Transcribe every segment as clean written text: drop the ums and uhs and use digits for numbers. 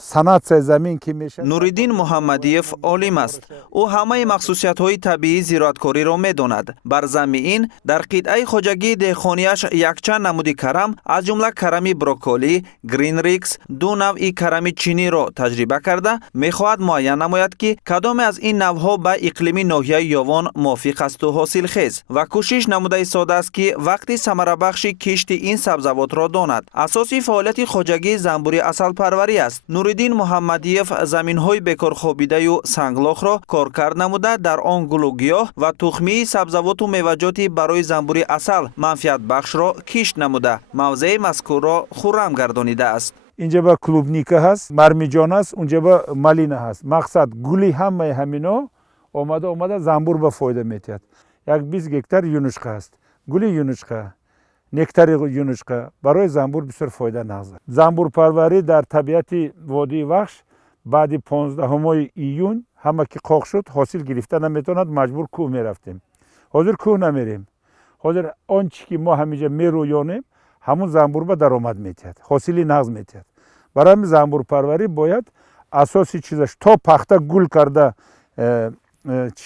санатсай замин ки мешавад. Нуриддин Муҳаммадиев олим аст. Ӯ ҳамаи махсусиятҳои табиии зироаткориро медонад. Бар замми ин дар қитъаи хоҷагии деҳқонияш якчанд намуди карам, аз ҷумла карами брокколи, гринрикс, ду навъи карами чиниро таҷриба карда, мехоҳад муайян намояд ки кадоме аз ин навъҳо ба иқлими ноҳияи Ёвон мувофиқ асту ҳосилхез ва кӯшиш намуда истодааст ки вақти самарабахши кишти ин сабзавотро донад. Асоси фаъолияти хоҷагии занбури асалпарварӣ аст. Нуриддин Муҳаммадиев заминҳои бекорхобидаю санглохро коркард намуда, дар он гулугиёҳ ва тухмии сабзавоту меваҷоти барои занбури асал манфиатбахшро кишт намуда, мавзеи мазкурро хуррам гардонидааст. инҷа ба клубника ҳаст, мармиҷон аст, унҷа ба малина ҳаст. мақсад гули ҳамаи ҳамино омада занбур ба фоида метиҳад. як 20 гектар юнушқа ҳаст. гули юнушқа, нектари юнушқа барои занбур бисёр фоида нағзад. занбурпарварӣ дар табиати водии вахш баъди 15 июн ҳама ки қоқ шуд, ҳосил гирифта наметавонад, маҷбур кӯҳ мерафтем. ҳозир кӯҳ намерем. ҳозир он чи ки мо ҳаминҷа мерӯёнем, ҳамун занбур ба даромад метиҳад, ҳосили нағз метиҳад. барои ҳамин занбурпарварӣ бояд асоси чизаш то пахта гул карда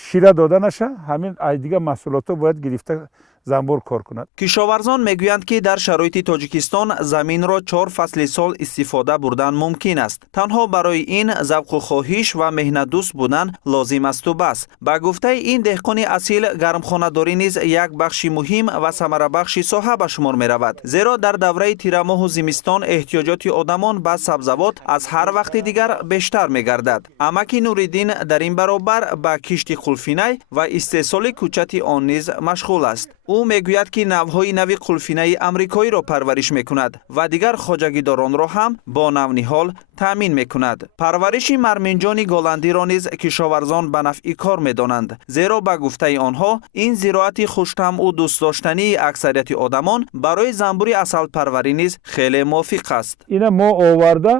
шира дода наша, ҳамин дига маҳсулотро бояд гирифта занбур кор кунад. Кишоварзон мегӯянд ки дар шароити Тоҷикистон заминро 4 фасли сол истифода бурдан мумкин аст. Танҳо барои ин завқу хоҳиш ва меҳнатдӯст будан лозим асту бас. Ба гуфтаи ин деҳқони асил, гармхонадорӣ низ як бахши муҳим ва самарабахши соҳа ба шумор меравад. Зеро дар давраи тирамоҳу зимистон эҳтиёҷоти одамон ба сабзавот аз ҳар вақти дигар бештар мегардад. Амаки Нуриддин дар ин баробар ба кишти кулфинай ва истехсоли кӯчати он низ машғул аст. ӯ мегӯяд ки навъҳои нави кулфинаи амрикоиро парвариш мекунад ва дигар хоҷагидоронро ҳам бо навниҳол таъмин мекунад. Парвариши марминҷони голландиро низ кишоварзон ба нафъи кор медонанд, зеро ба гуфтаи онҳо ин зироати хуштамъу дӯстдоштании аксарияти одамон барои занбури асалпарварӣ низ хеле мувофиқ аст. ина мо оварда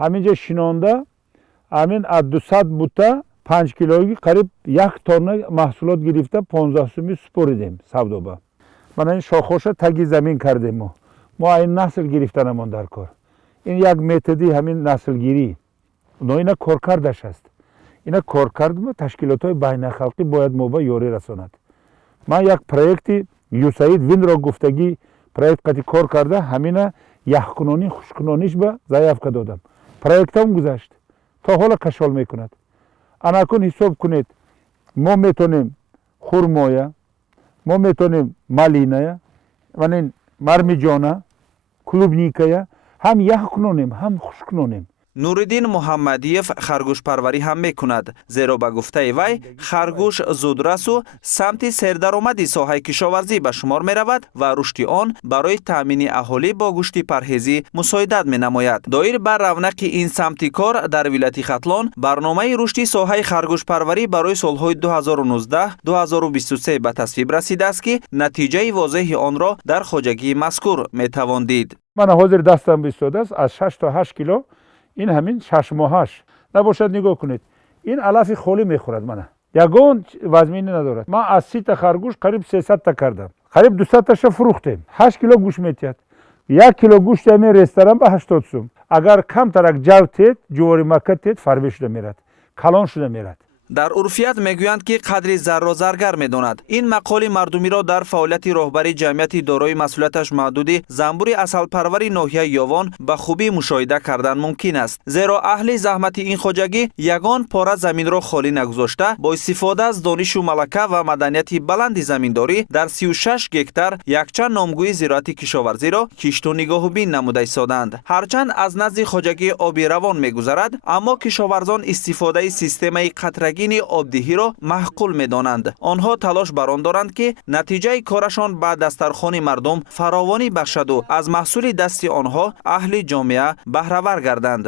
ҳаминҷа шинонда ҳамин аз 200 бута 5 килоги қариб 1 тонна маҳсулот гирифта 15 сӯми супоридем савдоба. мана ин шохоша таги замин кардем мо ин насл гирифта намон дар кор. ин як методи ҳамин наслгирӣ. но ина коркардаш аст. ина коркард ташкилотҳои байнахалқӣ бояд мо ба ёрӣ расонад. ман як проекти юсаид винро гуфтагӣ проект қати кор карда ҳамина яхкунонӣ хушкунониш ба заявка додам. проектам гузашт. то ҳола кашол мекунад. анакун ҳисоб кунед, мо метонем хурмоя, мо метонем малиная, ванин мармиҷона, клубникая, ҳам яхкунонем, ҳам хушкунонем. Нуриддин Муҳаммадиев харгушпарварӣ ҳам мекунад, зеро ба гуфтаи вай харгуш зудрасу самти сердаромади соҳаи кишоварзӣ ба шумор меравад ва рушди он барои таъмини аҳолӣ бо гӯшти парҳезӣ мусоидат менамояд. Доир ба равнақи ин самти кор дар вилояти Хатлон барномаи рушди соҳаи харгушпарварӣ барои солҳои 2019-2023 ба тасвиб расидааст ки натиҷаи возеҳи онро дар хоҷагии мазкур метавон дид. мана ҳозир дастам истодааст аз 6 то 8 кило. ин ҳамин 6 моҳаш набошад. нигоҳ кунед, ин алафи холӣ мехӯрад. мана ягон вазмине надорад. ман аз 30 та харгуш қариб 300 та кардам, қариб 200 таша фурӯхтем. 8 кило гӯшт метиҳад. 1 кило гӯшти ҳамин ресторан ба 80 сум. агар камтарак ҷав тед, ҷувори макка тед, фарбе шуда мерад, калон шуда мерад. Дар урфият мегӯянд ки қадри зарро заргар медонад. Ин мақоли мардумиро дар фаъолияти роҳбари ҷамъияти дорои масъулияташ маҳдуди занбури асалпарвари ноҳияи Ёвон ба хубӣ мушоҳида кардан мумкин аст. Зеро аҳли заҳмати ин хоҷагӣ ягон пора заминро холӣ нагузошта, бо истифода аз донишу малака ва маданияти баланди заминдорӣ дар 36 гектар якчанд номгӯи зироати кишоварзиро кишту нигоҳубин намуда истоданд. ҳарчанд аз назди хоҷагии оби равон мегузарад, аммо кишоварзон истифодаи системаи қатрагӣ обдиҳиро маҳқул медонанд. онҳо талош бар он доранд ки натиҷаи корашон ба дастархони мардум фаровонӣ бахшаду аз маҳсули дасти онҳо аҳли ҷомеа баҳравар гарданд.